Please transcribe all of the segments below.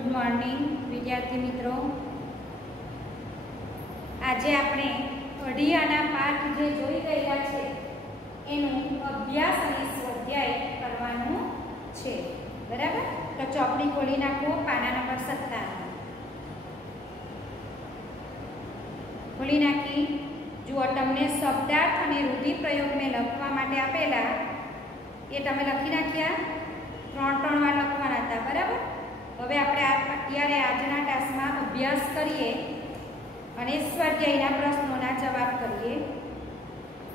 Good morning विद्यार्थी मित्रों। आज आपणे अढ़ियाना पाठ जे जोई गया छे एनु अभ्यास अने स्वाध्याय करवानुं छे। बराबर, तो चौपड़ी खोली नाखो। पाना नंबर 17 खोली नाखी। जुओ, तमने शब्दार्थ अने रूढिप्रयोग में लखवा माटे आपेला ए तमे लखी नाख्या। 3 વાર લખવાના હતા। બરાબર, હવે આપણે અત્યારે આજના ક્લાસમાં અભ્યાસ કરીએ અને સ્વાધ્યાયના પ્રશ્નોના જવાબ કરીએ।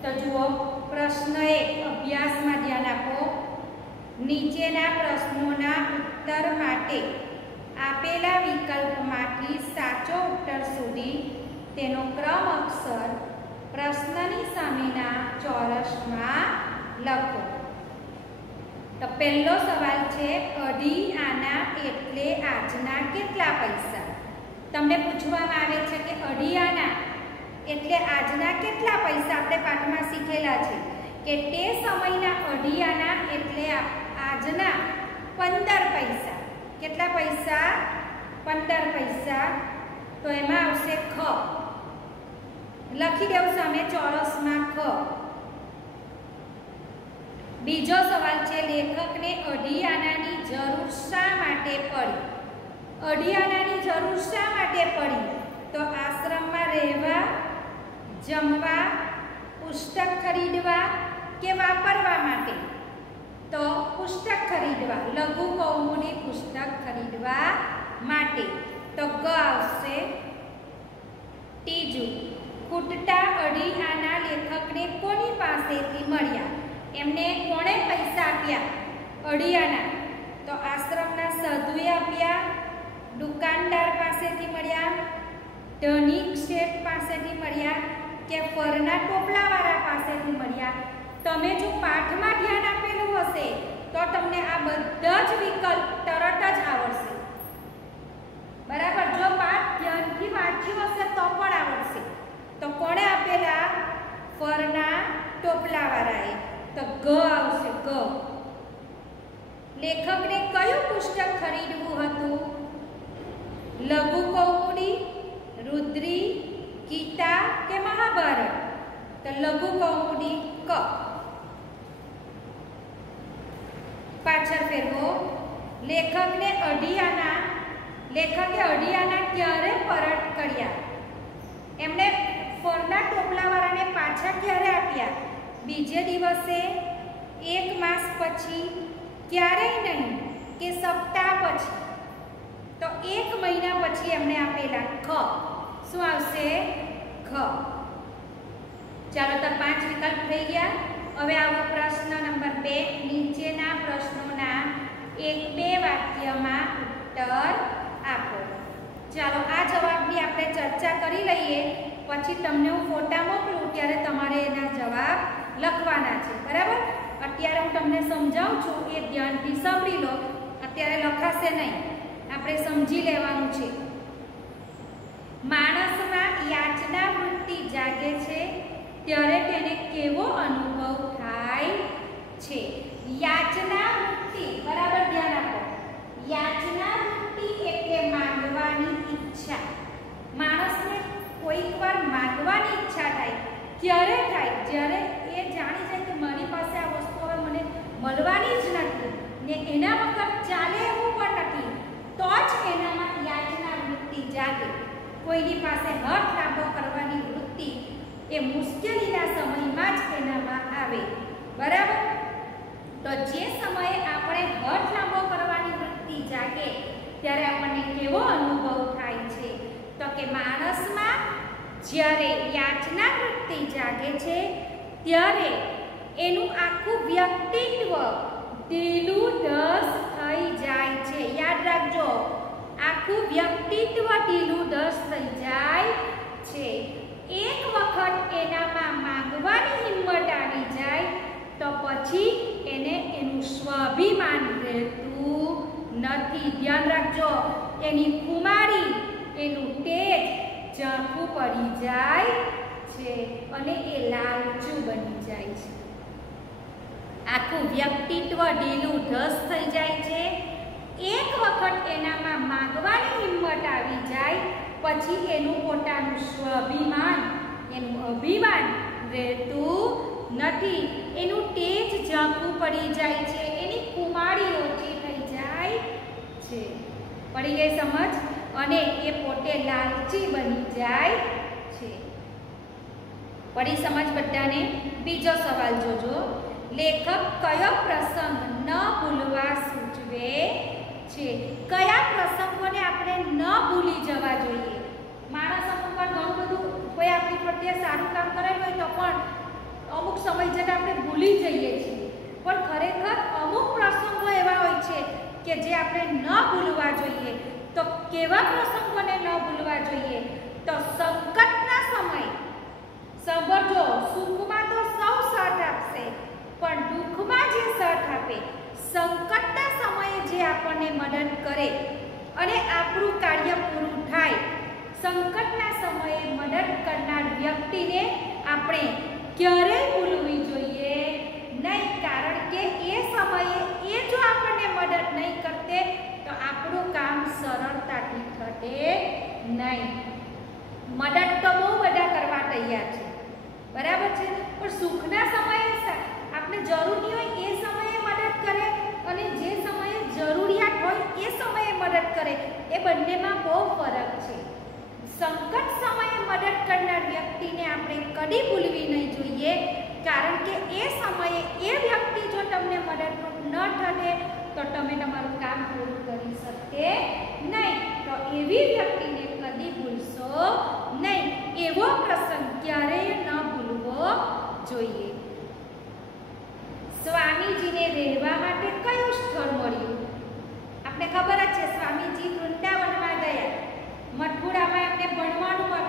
તો જુઓ, પ્રશ્ન 1 અભ્યાસમાં ધ્યાન આપો। નીચેના પ્રશ્નોના ઉત્તર માટે આપેલા વિકલ્પમાંથી સાચો ઉત્તર શોધી તેનો ક્રમ અક્ષર પ્રશ્નની સામેના ચોરસમાં લખો। तो पहलो सवाल है, अढ़ी आना एटले आजना केटला पैसा। तमने पूछवामां आवे छे कि अढ़ी आना एटले आजना केटला पैसा। आपणे पाठमां शीखेला छे कि ते समयना अढ़ी आना एटले आजना 15 पैसा। केटला पैसा? 15 पैसा। तो एमां आवशे ख। लखी देव सामे चौरसमां ख। बीजो सवाल है, लेखक ने अढ़ी आनानी जरूर शा माटे पड़ी। अढ़ी आनानी जरूर शा माटे पड़ी? तो आश्रम में रहवा, जमवा, पुस्तक खरीदवा के वापरवा माटे। तो पुस्तक खरीदवा, लघु कौमुदी पुस्तक खरीदवा माटे। तो ग आवशे। तीजू, खूटता अढ़ी आना लेखक ने कोनी पासेथी मळ्या। एमने कोणे पैसा आप्या? अढ़ियाना। तो आश्रमना साधुए आप्या, दुकानदार पासेथी मळ्या, धनिक शेठ पासेथी मळ्या के फરના टोपलावाळा पासेथी मळ्या। तमे जो पाठमां ध्यान आपेલું હશે તો તમને આ બધા જ વિકલ્પ તરત જ આવડશે। બરાબર, જો પાઠ ધ્યાનથી વાંચ્યું હશે તો પણ આવડશે। તો કોણે આપેલા? ફરના ટોપલાવાળાએ। तो ग आवशे, ग। लेखक ने कयु पुस्तक खरीदवू हतुं? लघु कौमुदी, रुद्री, गीता के महाभारत? तो लघु कौमुदी, क। पाछळ फेरवो। लेखके अढ़ियाना क्यारे परत कर्या? एमणे फરના टोपलावाळाने पाछा क्यारे आप्या? बीजे दिवसे, 1 मास पछी, क्यारे नहीं के सप्ताह पछी? तो 1 महीना पछी एमणे आपेला। ख शुं आवशे? ख। चलो, तो 5 विकल्प थई गया। हवे आवो प्रश्न नंबर 2। नीचेना प्रश्नोना 1-2 वाक्यमां उत्तर आपो। चलो, आ जवाबनी आपणे चर्चा करी लईए, पछी तमने हूँ फोटा मोकलूं त्यारे तमारे एना जवाब लखवाना छे। बराबर, अत्यारे हूँ तमने समजावुं छुं, ए ध्यानथी सांभळी लो। अत्यारे लखाशे नहीं, आपणे समजी लेवानुं छे। माणसमां याचना वृत्ति जागे छे त्यारे तेने केवो अनुभव थाय छे? याचना वृत्ति, बराबर ध्यान आपो। याचना वृत्ति एटले मांगवानी इच्छा। माणसने कोईक वार मांगवानी इच्छा थाय। क्यारे थाय? ज्यारे ए जाणी जाय के मारी पासे आ वस्तु हवे मने मळवानी ज नथी ने एना वखत चाले एवुं पण नथी, तो ज एनामां याचना वृत्ति जागे। कोईनी पासे हाथ लांबो करवानी वृत्ति ए मुश्केलीना समयमां ज एनामां आवे। बराबर, तो जे समये आपणे हाथ लांबो करवानी वृत्ति जागे त्यारे आपणे केवो अनुभव थाय छे? तो के माणसमां ज्यारे याचना वृत्ति जागे छे त्यारे एनुं आखुं व्यक्तित्व ढीलुं ढस थई जाय छे। याद राखजो, आखुं व्यक्तित्व ढीलुं ढस थई जाय छे। एक वखत एनामां मांगवानी हिम्मत आवी जाय तो पछी एने एनुं स्वाभिमान रहेतुं नथी। ध्यान राखजो, एनी खुमारी, एनुं तेज झांखू पड़ी जाय छे अने ए लालचू बनी जाय छे। आखुं व्यक्तित्व ढीलुं ढस थई जाय छे એક વખત એનામાં માંગવાની હિંમત આવી જાય પછી એનું પોતાનું સ્વાભિમાન, એનું અભિમાન રહેતું નથી. એનું તેજ ઝાંખું પડી જાય છે, એની કુમારી ઓછી થઈ જાય છે. પડી ગઈ સમજ? અને એ પોતે લાલચી બની જાય છે. પડી સમજ બધાને? બીજો સવાલ જોજો. લેખક કયો પ્રસંગ ન ભૂલવા સૂચવે છે? કયા પ્રસંગોને આપણે ન ભૂલી જવા જોઈએ? માણસ અમુક વાર ઘણું બધું કોઈ આપણી પ્રત્યે સારું કામ કરેલું હોય તો પણ અમુક સમય જતાં આપણે ભૂલી જઈએ છીએ. પણ ખરેખર અમુક પ્રસંગો એવા હોય છે કે જે આપણે ન ભૂલવા જોઈએ. તો કેવા પ્રસંગોને ન ભૂલવા જોઈએ? તો સંકટના સમય, સાંભળજો, સુખમાં તો સૌ સાથ આપશે પણ દુઃખમાં જે સાથ આપે, સંકટના સમયે જે આપણને મદદ કરે અને આપણું કાર્ય પૂરું થાય, સંકટના સમયે મદદ કરનાર વ્યક્તિને આપણે ક્યારેય ભૂલવી જોઈએ નહીં. કારણ કે એ સમયે એ જો આપણને મદદ નહીં કરતે તો આપણું કામ સરળતાથી થશે નહીં. મદદ તો બહુ બધા કરવા તૈયાર છે, બરાબર છે, પણ સુખના સમયે આપણે જરૂર નહીં હોય એ સમયે મદદ કરે અને જે સમયે જરૂરિયાત હોય એ સમયે મદદ કરે, એ બંનેમાં બહુ ફરક છે. સંકટ સમયે મદદ કરનાર વ્યક્તિને આપણે કદી ભૂલવી નહીં જોઈએ. કારણ કે એ સમયે એ વ્યક્તિ જો તમને મદદરૂપ ન થશે તો તમે તમારું કામ પૂરું કરી શકશે નહીં. તો એવી વ્યક્તિને કદી ભૂલશો નહીં. એવો પ્રસંગ ક્યારેય ન ભૂલવો જોઈએ. સ્વામીજીને રહેવા માટે કયું સ્થળ મળ્યું? આપણે ખબર જ છે, સ્વામીજી વૃંદાવનમાં ગયા, મથુરામાં એમને ભણવાનું,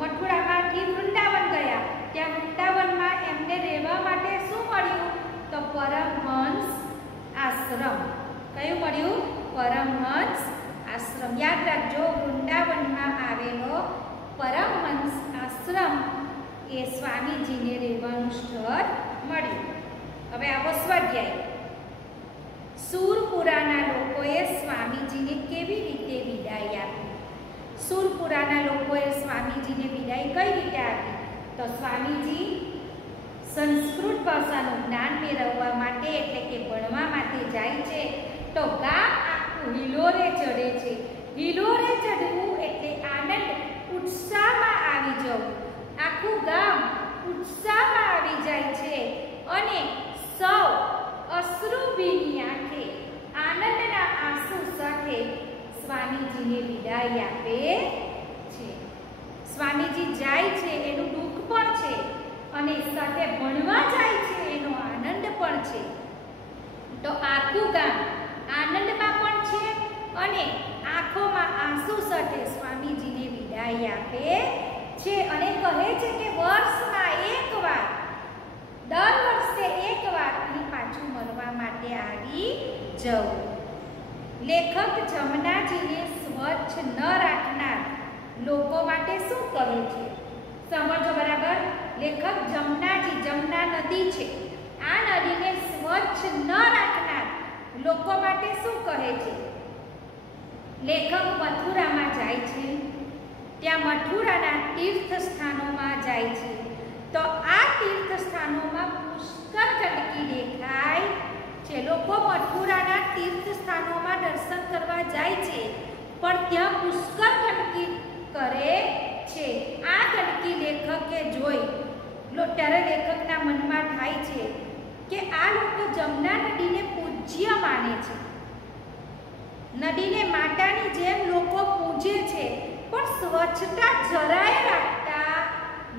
મથુરામાંથી વૃંદાવન ગયા. ત્યાં વૃંદાવનમાં એમને રહેવા માટે શું મળ્યું? તો પરમહંસ આશ્રમ. કયું મળ્યું? પરમહંસ આશ્રમ. યાદ રાખજો, વૃંદાવનમાં આવેલો પરમહંસ આશ્રમ એ સ્વામીજીને રહેવાનું સ્થળ મળ્યું. હવે આવો સ્વાધ્યાય. સુરપુરાના લોકોએ સ્વામીજીને કેવી રીતે વિદાય આપી? સુરપુરાના લોકોએ સ્વામીજીને વિદાય કઈ રીતે આપી? તો સ્વામીજી સંસ્કૃત ભાષાનું જ્ઞાન મેળવવા માટે એટલે કે ભણવા માટે જાય છે. તો ગામ આખું હિલોરે ચડે છે. હિલોરે ચડવું એટલે આનંદ, ઉત્સાહમાં આવી જવું. આખું ગામ ઉત્સાહમાં આવી જાય છે અને સૌ અશ્રુભીની આંખે આનંદના આંસુ સાથે સ્વામીજીને વિદાય આપે છે. સ્વામીજી જાય છે એનું દુઃખ પણ છે અને સાથે ભણવા જાય છે એનો આનંદ પણ છે. તો આખું ગામ આનંદમાં પણ છે અને આંખોમાં આંસુ સાથે સ્વામીજીને વિદાય આપે છે અને કહે છે કે વર્ષમાં એકવાર, દર વર્ષે એકવાર અહીં પાછું મળવા માટે આવી જવું. લેખક જમનાજીને સ્વચ્છ ન રાખનાર લોકો માટે શું કરે છે? સમજો બરાબર. લેખક જમનાજી, જમના નદી છે, આ નદીને સ્વચ્છ ન રાખનાર લોકો માટે શું કહે છે? લેખક મથુરામાં જાય છે, ત્યાં મથુરાના તીર્થ સ્થાનોમાં જાય છે. તો આ તીર્થ સ્થાનોમાં પુષ્કળ ગંદકી દેખાય છે. લોકો મથુરાના તીર્થ સ્થાનોમાં દર્શન કરવા જાય છે પણ ત્યાં પુષ્કળ ગંદકી કરે છે. આ ગંદકી લેખકે જોઈ ત્યારે લેખકના મનમાં થાય છે કે આ લોકો જમના નદીને પૂજ્ય માને છે. નદીને માતાની જેમ લોકો પૂજે છે પણ સ્વચ્છતા જરાય રાખતા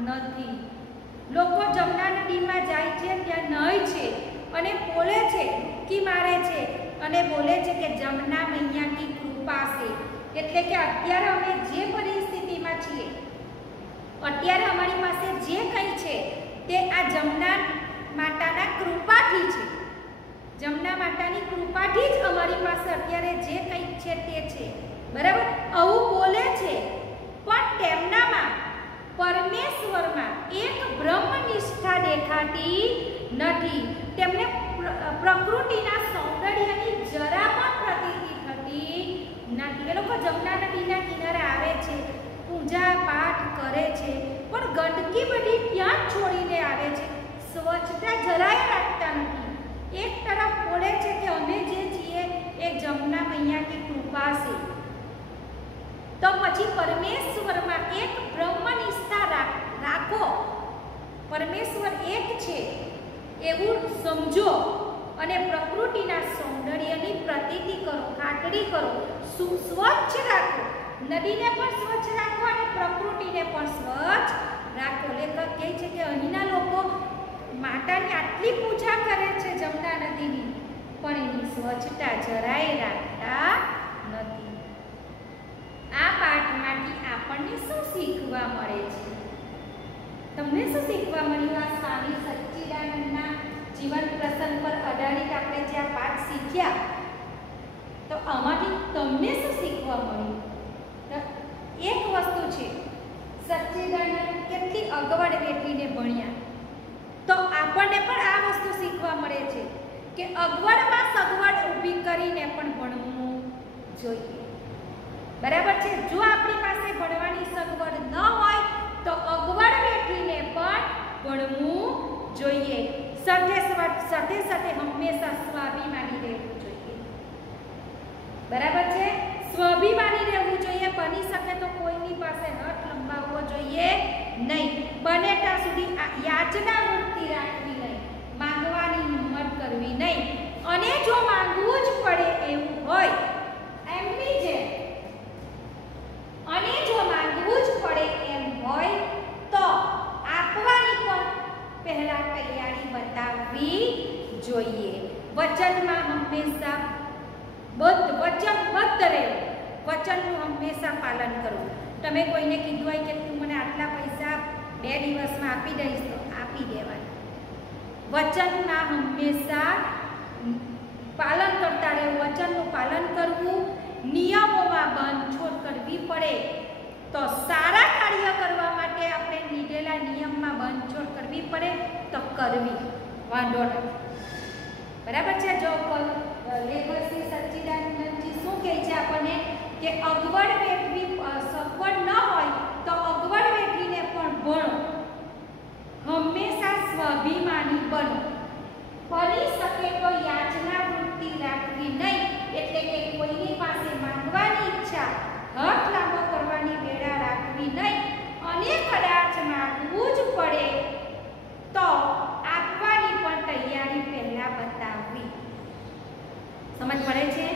નથી. લોકો જમના નદીમાં જાય છે, ત્યાં નહાય છે અને બોલે છે, ડૂબકી મારે છે અને બોલે છે કે જમના મૈયા કી કૃપા છે. એટલે કે અત્યારે અમે જે પરિસ્થિતિમાં છીએ, અત્યારે અમારી પાસે જે કંઈ છે તે આ જમના માતાના કૃપાથી છે. જમના માતાની કૃપાથી જ અમારી પાસે અત્યારે જે કંઈ છે તે છે. બરાબર? આવું બોલે છે પણ તેમનામાં પરમેશ્વરમાં એક બ્રહ્મનિષ્ઠા દેખાતી નથી. તેમને પ્રકૃતિના સૌંદર્યની જરા પણ પ્રતીતિ નથી એ લોકો જમના નદીના કિનારે આવે છે, પૂજા પાઠ કરે છે, પણ ગંદકી બધી ત્યાં જ છોડીને આવે છે, સ્વચ્છતા જરાય રાખતા નથી. એક તરફ બોલે છે કે અમે જે છીએ એ જમના મૈયા की કૃપા છે, તો પછી પરમેશ્વરમાં એક બ્રહ્મનિષ્ઠા રાખો, પરમેશ્વર એક છે એવું સમજો અને પ્રકૃતિના સૌંદર્યની પ્રતીતિ કરો, ખાતરી કરો, સ્વચ્છ રાખો, નદીને પણ સ્વચ્છ રાખો અને પ્રકૃતિને પણ સ્વચ્છ રાખો. લેખક કહે છે કે અહીંના લોકો માતાની આટલી પૂજા કરે છે જમના નદીની, પણ એની સ્વચ્છતા જરાય રાખતા નથી. આ પાઠમાંથી આપણને શું શીખવા મળે છે? તમને શું શીખવા મળ્યું? આ સ્વામી સચ્ચિદાનંદના જીવન પ્રસંગ પર આધારિત આપણે જે આ પાઠ શીખ્યા, તો આમાંથી તમને શું શીખવા મળ્યું? એક વસ્તુ છે, સચ્ચિદાનંદ કેટલી અગવડ વેઠીને ભણ્યા, તો આપણને પણ આ વસ્તુ શીખવા મળે છે કે અગવડમાં સગવડ ઊભી કરીને પણ ભણવું જોઈએ. બરાબર છે? જો આપણી પાસે ભણવાની સગવડ ન હોય તો અગવડ વેઠીને પણ ભણવું જોઈએ. સાથે સાથે હંમેશા સ્વાભિમાની રહેવું જોઈએ. બરાબર છે? સ્વાભિમાની રહેવું જોઈએ. બની શકે તો કોઈની પાસે હાથ લંબાવવો જોઈએ નહીં. બને ત્યાં સુધી યાચના વૃત્તિ રાખવી નહીં, માંગવાની હિંમત કરવી નહીં, અને જો માંગવું જ પડે એવું હોય એમની જેમ, અને જો માંગવું જ પડે એમ હોય તો આપવાની પણ પહેલા તૈયારી બતાવવી જોઈએ. વચનમાં હંમેશા વચનબદ્ધ રહેવું, વચનનું હંમેશા પાલન કરવું. તમે કોઈને કીધું હોય કે તું મને આટલા પૈસા 2 દિવસમાં આપી દઈશ, તો આપી દેવાના. વચનના હંમેશા પાલન કરતા રહેવું, વચનનું પાલન કરવું. નિયમોમાં બાંધછોડ કરવી પડે તો સારા કાર્ય કરવા માટે આપણે લીધેલા નિયમમાં બાંધછોડ કરવી પડે તો કરવી, વાંધો નથી. બરાબર છે? જો લેખક શ્રી સચ્ચિદાનંદજી શું કહે છે આપણને કે અગવડ વેઠવી, સગવડ ન હોય તો અગવડ વેઠીને પણ ભણો, હંમેશા સ્વાભિમાની બનો, બની શકે તો યાચના વૃત્તિ રાખવી નહીં, એટલે કે કોઈની પાસે માંગવાની ઈચ્છા, હાથ લાંબો કરવાની વેળા રાખવી નહીં, અને કદાચ માંગવું જ પડે તો આપવાની પણ તૈયારી પહેલા બતાવવી. સમજ પડે છે?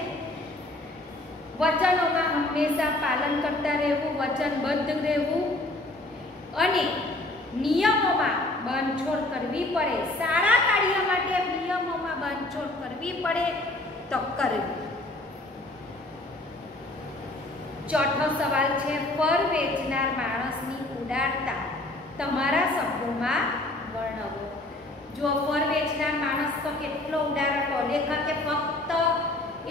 વચનોમાં હંમેશા પાલન કરતા રહેવું, વચનબદ્ધ રહેવું, અને નિયમોમાં બાંધછોડ કરવી પડે. સારા કાર્ય માટે નિયમોમાં બાંધછોડ કરવી પડે તો કરવી. ચોથો સવાલ છે, ફળ વેચનાર માણસની ઉદારતા તમારા શબ્દોમાં વર્ણવો. જો ફળ વેચનાર માણસ તો કેટલો ઉદાર હતો. લેખકે ફક્ત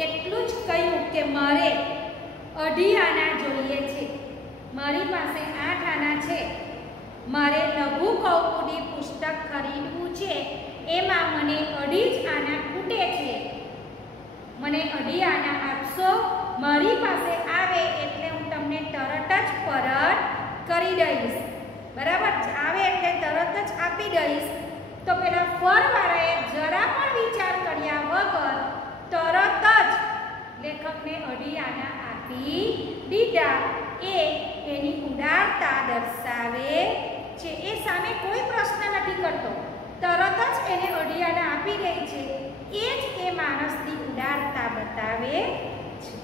એટલું જ કહ્યું કે મારે 2.5 આના જોઈએ છે, મારી પાસે 8 આના છે, મારે લઘુ કૌમુદી પુસ્તક ખરીદવું છે, એમાં મને 2.5 આના ખૂટે છે, મને 2.5 આના આપશો? મારી પાસે આવે એટલે હું તમને તરત જ પરત કરી દઈશ. બરાબર? આવે એટલે તરત જ આપી દઈશ. તો પેલા ફળવાળાએ જરા પણ વિચાર કર્યા વગર તરત જ લેખકને 2.5 આના આપી દીધા. એ એની ઉદારતા દર્શાવે છે. એ સામે કોઈ પ્રશ્ન નથી કરતો, તરત જ એને 2.5 આના આપી દે છે. એ જ એ માણસની ઉદારતા બતાવે છે.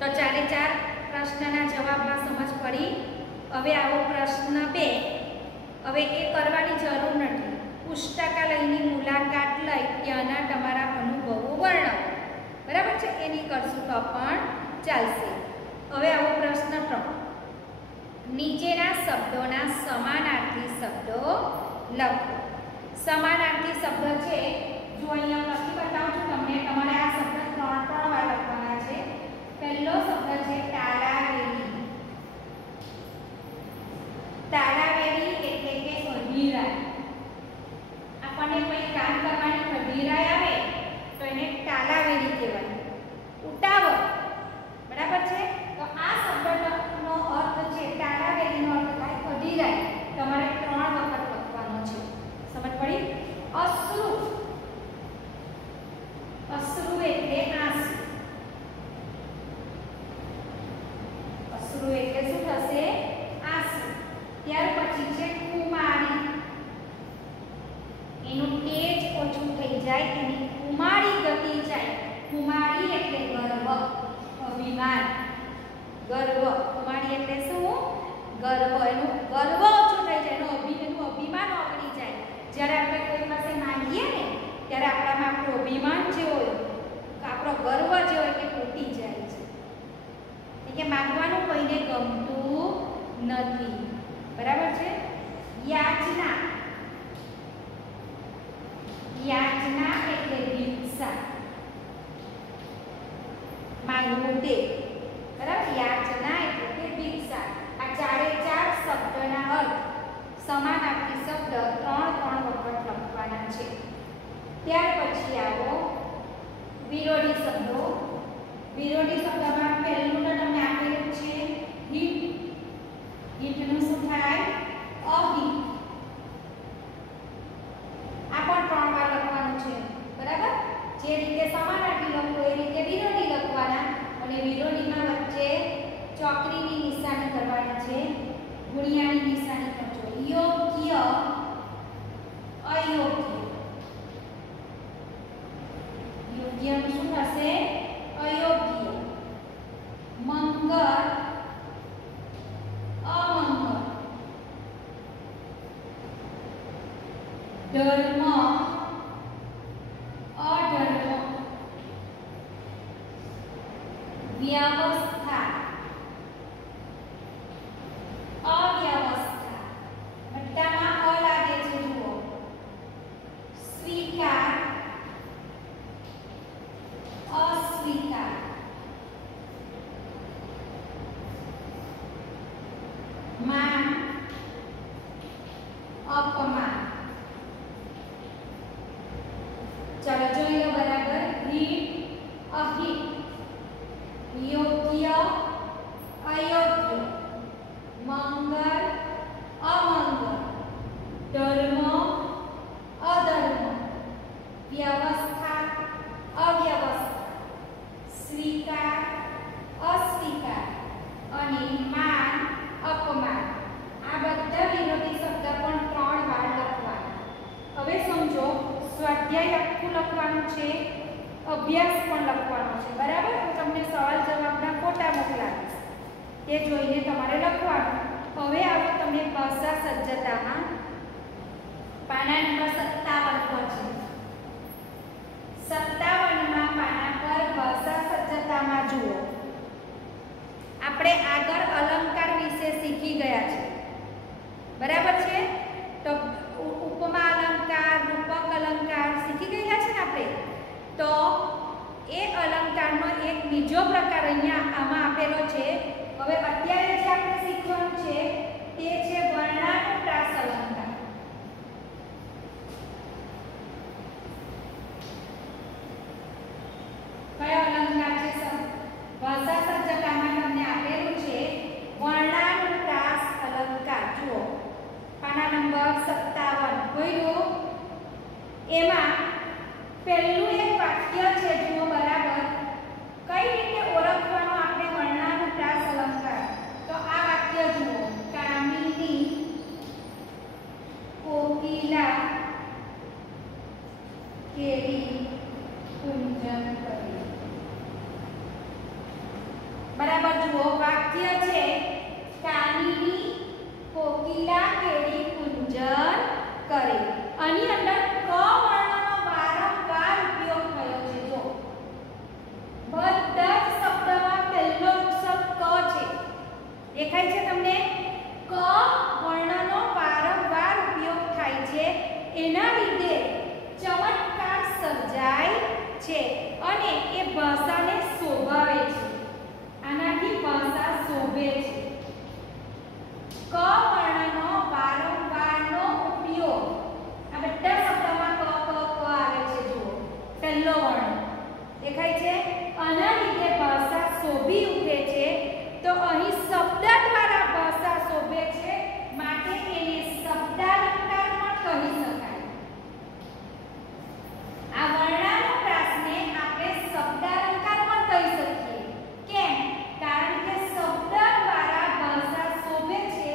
તો 4 પ્રશ્નના જવાબમાં સમજ પડી. હવે આવો પ્રશ્ન 2. હવે એ કરવાની જરૂર નથી. પુસ્તકાલયની મુલાકાત લઈ ત્યાંના તમારા અનુભવો વર્ણવો. બરાબર છે? એની કરશું તો પણ ચાલશે. હવે આવો પ્રશ્ન 3. નીચેના શબ્દોના સમાનાર્થી શબ્દો લખો. સમાનાર્થી શબ્દ છે, જો અહીંયા લખી બતાવું છું તમને. તમારે આ શબ્દ 3 વાર લખવાના છે. પહેલો શબ્દ છે તાલાવેલી. તાલાવેલી એટલે કે અધીરાય. આપણને કોઈ કામ કરવાની અધીરાય આવે તો એને તાલાવેલી કહેવાય. ઉતાવળ અભિમાન, ગર્વ. કુમારી એટલે શું? ગર્વ. એનું ગર્વ ઓછો થઈ જાય, એનું અભિમાન ઓગળી જાય. જ્યારે આપણે કોઈ પાસે માંગીએ ને ત્યારે આપણામાં આપણું અભિમાન જે હોય, આપણો ગર્વ જે હોય એ તૂટી જાય છે. કે માંગવાનું કોઈને ગમતું નથી. બરાબર છે? યાચના. યાચના એટલે ભિક્ષા, માંગવું તે. બરાબર? યાચના એટલે કે ભિક્ષા. આ ચારે ચાર શબ્દના અર્થ સમાનાર્થી શબ્દ 3 વખત લખવાના છે. ત્યાર પછી આવો વિરોધી શબ્દો. વિરોધી શબ્દમાં પહેલું તમને આપેલું છે હિત. હિતનું શું થાય? અહિત. આ પણ 3 વાર લખવાનું છે. બરાબર? જે રીતે સમાનાર્થી લખો એ રીતે વિરોધી લખવાના, અને વિરોધીમાં વચ્ચે ચોકડીની નિશાની કરવાની છે, ગુણિયાની નિશાની કરજો. યોગ્ય, અયોગ્ય. યોગ્યનું શું થશે? અયોગ્ય. મંગળ, અમંગળ. ધર્મ, અધર્મ. વ્યવસ્થા, અવ્યવસ્થા. બધામાં અ લાગે છે જુઓ. સ્વીકાર, અસ્વીકાર. માન, અપમાન. ચાલો જોઈ લો બરાબર. હિત, અહિત. યોગ્ય, અયોગ્ય. મંગળ, અમંગળ. ધર્મ, અધર્મ. વ્યવસ્થા, અવ્યવસ્થા. સ્વીકાર, અસ્વીકાર. અને માન, અપમાન. આ બધા વિરોધી શબ્દ પણ 3 વાર લખવાના. હવે સમજો, સ્વાધ્યાય આખું લખવાનું છે, અભ્યાસ પણ લખવાનો છે. બરાબર? તો તમને સવાલ જવાબના ફોટા મોકલાવીશ, તે જોઈને તમારે લખવાનું. હવે આવો તમે ભાષા સજ્જતામાં પાના નંબર 57 પર છે. 57માં પાના પર ભાષા સજ્જતામાં જુઓ. આપણે આગળ અલંકાર વિશે શીખી ગયા છે. બરાબર છે? તો ઉપમા અલંકાર, રૂપક અલંકાર શીખી ગયા છે ને આપણે. તો એ અલંકારનો એક બીજો પ્રકાર અહીંયા આમાં આપેલો છે. હવે અત્યારે જે આપણે શીખવાનું છે તે છે વર્ણાનુપ્રાસ અલંકાર. કયો અલંકાર છે? ભાષા સજ્જતામાં તમને આપેલું છે વર્ણાનુપ્રાસ અલંકાર. જુઓ પાના નંબર 57 જોયું. એમાં પહેલું એક વાક્ય છે, જુઓ બરાબર. કઈ રીતે ઓળખવાનું આપણે વર્ણાનુપ્રાસ અલંકાર? તો આ વાક્ય જુઓ. કામિની કોકિલા કેરી કુંજન કરી. બરાબર? જુઓ વાક્ય છે કામિની કોકિલા કેરી કુંજન કરે. આની અંદર ક વર્ણનો વારંવાર ઉપયોગ થયો છે. જો બધા જ શબ્દમાં પહેલો અક્ષર ક છે. દેખાય છે તમને? ક વર્ણનો વારંવાર ઉપયોગ થાય છે. એના લીધે ચમત્કાર સર્જાય છે અને એ ભાષાને શોભાવે છે. આનાથી ભાષા શોભે છે. ક વર્ણનો વારંવારનો ઉપયોગ. આ બધા શબ્દોમાં ક ક ક આવે છે. જુઓ પહેલો વર્ણ દેખાય છે. આના લીધે ભાષા શોભી ઉઠે છે. તો અહીં શબ્દ દ્વારા ભાષા શોભે છે, માટે એને શબ્દાલંકાર પણ કહી શકાય. આ વર્ણાનુપ્રાસને આપણે શબ્દાલંકાર પણ કહી શકીએ. કેમ? કારણ કે શબ્દ દ્વારા ભાષા શોભે છે,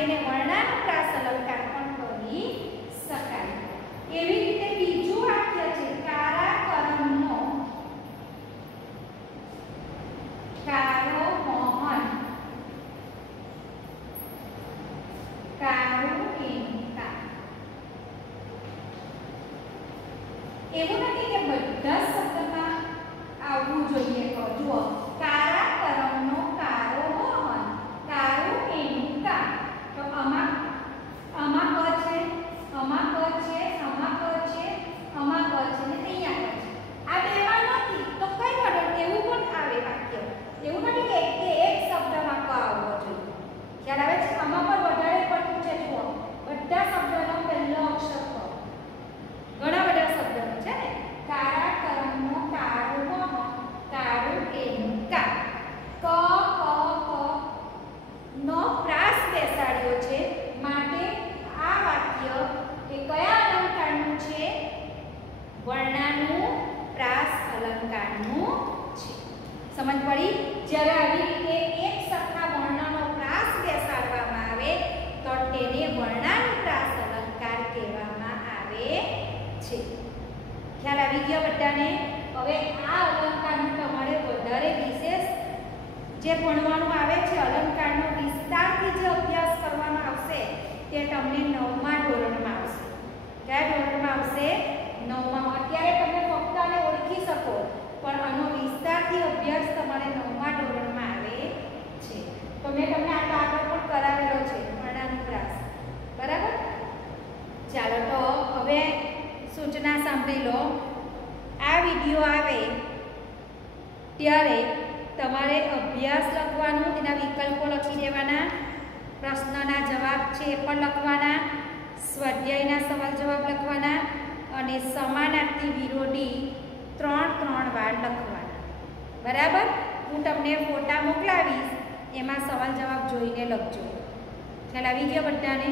એને વર્ણાનુપ્રાસ અલંકાર પણ કહી શકાય. એવી રીતે બીજું વાક્ય છે કારાકરમનો કારો મોહન કારું એનકા. એવું નથી કે બધા શબ્દમાં આવવું જોઈએ. જુઓ, કારાકરમનો કારો મોહન કારું એનકા. તો આમાં ક છે, આમાં ક છે, આમાં ક છે, આમાં ક છે ને અહીંયા ક છે. આ બેમાં નથી તો કઈ વડે એવું પણ આવે વાક્ય. એવું નથી કે એક શબ્દમાં ક આવવો જોઈએ. ખ્યાલ આવે છે? આમાં પણ વધારે પડતું છે. જુઓ, બધા શબ્દોનો પહેલો અક્ષર ક. ઘણા બધા શબ્દો છે ને. કારાકરમનો કારો મોહન કારું એનકા. ક નો પ્રાસ બેસાડ્યો છે, માટે આ વાક્ય એ કયા અલંકારનું છે? વર્ણાનુપ્રાસ અલંકારનું છે. સમજ પડી? જ્યારે આવી રીતે એક સરખા વર્ણનો પ્રાસ બેસાડવામાં આવે તો તેને વર્ણાનુપ્રાસ અલંકાર કહેવામાં આવે છે. ખ્યાલ આવી ગયો બધાને? હવે આ અલંકારનું તમારે વધારે વિશેષ જે ભણવાનું આવે છે, અલંકારનો વિસ્તારથી જે અભ્યાસ કરવાનો આવશે તે તમને 9મા ધોરણમાં આવશે. કયા ધોરણમાં આવશે? 9મા. અત્યારે તમે ફક્ત આને ઓળખી શકો, પણ આનો વિસ્તારથી અભ્યાસ તમારે 9મા ધોરણમાં આવે છે. તો મેં તમને આ આગળ પણ કરાવેલો છે વર્ણાનુપ્રાસ. બરાબર? ચાલો, તો હવે સૂચના સાંભળી લો. આ વિડીયો આવે ત્યારે તમારે અભ્યાસ લખવાનું, એના વિકલ્પો લખી દેવાના, પ્રશ્નના જવાબ છે એ પણ લખવાના, સ્વાધ્યાયના સવાલ જવાબ લખવાના અને સમાનાર્થી વિરોધી 3 વાર લખવાના. બરાબર? હું તમને ફોટા મોકલાવીશ, એમાં સવાલ જવાબ જોઈને લખજો. ખ્યાલ આવી ગયો બધાને?